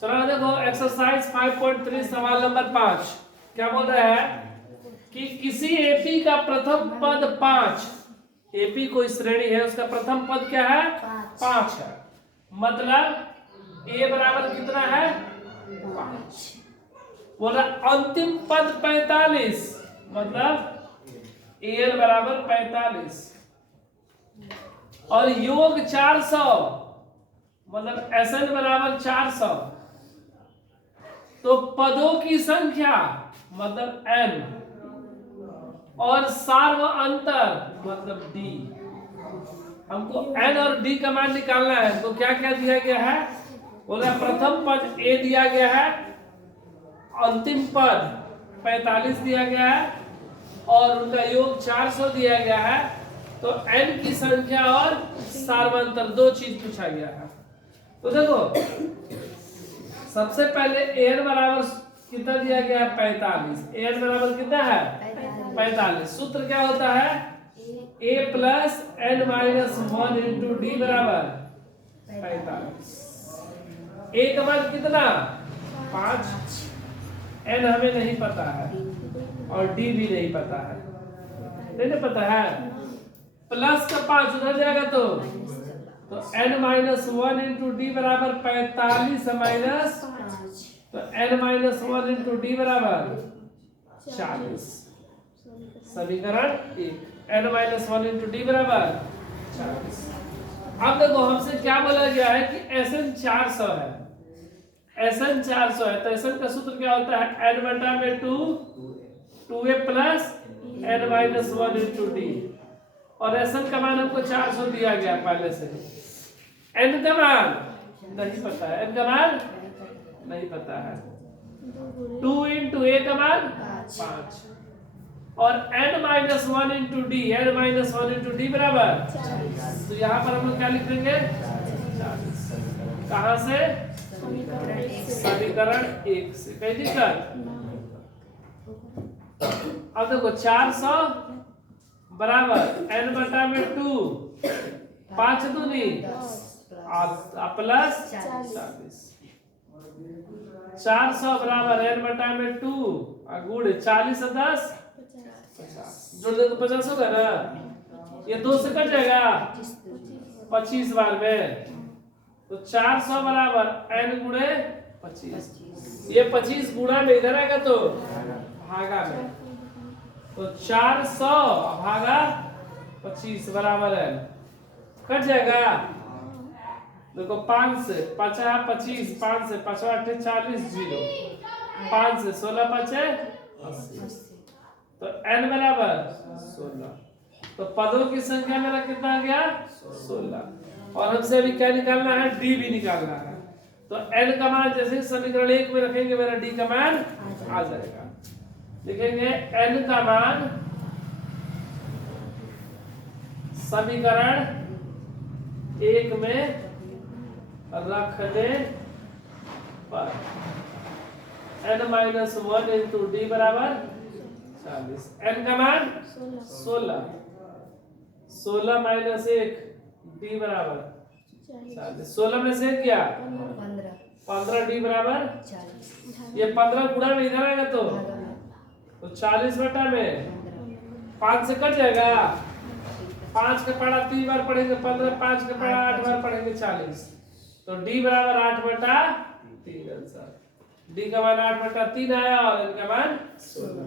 चलो देखो एक्सरसाइज 5.3 सवाल नंबर 5 क्या बोल रहा है कि किसी एपी का प्रथम पद 5, एपी कोई श्रेणी है उसका प्रथम पद क्या है 5 है, मतलब ए बराबर कितना है 5। बोला अंतिम पद 45, मतलब एल बराबर 45 और योग 400, मतलब एसएन बराबर 400। तो पदों की संख्या मतलब n और सार्व अंतर मतलब d। हमको n और d का मान निकालना है। तो क्या क्या दिया गया है, बोला प्रथम पद a दिया गया है, अंतिम पद 45 दिया गया है और उनका योग 400 दिया गया है। तो n की संख्या और सार्वंतर दो चीज पूछा गया है। तो देखो सबसे पहले an बराबर कितना दिया गया है 45, an बराबर कितना है 45। सूत्र क्या होता है a plus n minus 1 into D बराबर 45। a का मान कितना 5, n हमें नहीं पता है और d भी नहीं पता है, नहीं पता है। प्लस का 5 उधर जाएगा तो n माइनस 1 इंटू डी बराबर 45 माइनस, तो n माइनस 1 इंटू डी बराबर 40। समीकरण 1 n माइनस 1 इंटू डी बराबर 40। अब देखो हमसे क्या बोला गया है कि Sn 400 है, Sn 400 है तो Sn का सूत्र क्या होता है n बटा में 2, 2a plus n minus 1 into D, और Sn का मान हमको 400 दिया गया पहले से। n का मान नहीं पता है, n का मान नहीं पता है। 2 इंटू ए का मान 5 और n minus 1 into D, n minus 1 into D बराबर 40। तो यहाँ पर हम लोग क्या लिखेंगे 40। कहाँ से समीकरण 1 से, कहीं दिक्कत। अब देखो 400 बराबर n बटा में 2, 5 दूनी प्लस 40। 400 बराबर n बटा में 2 गुड़ 40 और 10 50, जोड़ दे तो 50 होगा ना, ये 2 से कट जाएगा 25 बार में। तो 400 बराबर n गुणे 25, ये 25 गुणा में इधर आएगा तो भागा में, तो 400 भागा 25 बराबर n कट जाएगा। देखो 5 से 5 25, 5 से 5 8 40 0, 5 से 16 5 80, तो n बराबर 16। तो पदों की संख्या मेरा कितना आ गया 16, और हमसे अभी क्या निकालना है d भी निकालना है। तो n का मान जैसे समीकरण 1 में रखेंगे मेरा d का मान आ जाएगा। लिखेंगे n का मान समीकरण 1 में रखने पर n माइनस 1 इंटू डी बराबर 40, n का मान 16, 16 माइनस 1 डी बराबर 40, 16 में से क्या 15 डी बराबर 40। ये 15 गुणा में इधर आएगा तो 40 बटा में 5 से कट जाएगा, 5 का पढ़ा 3 बार पढ़ेंगे 15, 5 का पढ़ा 8 बार पढ़ेंगे 40, तो d बराबर 8 बटा 3 आंसर। d का मान 8 बटा 3 आया और n का मान 16।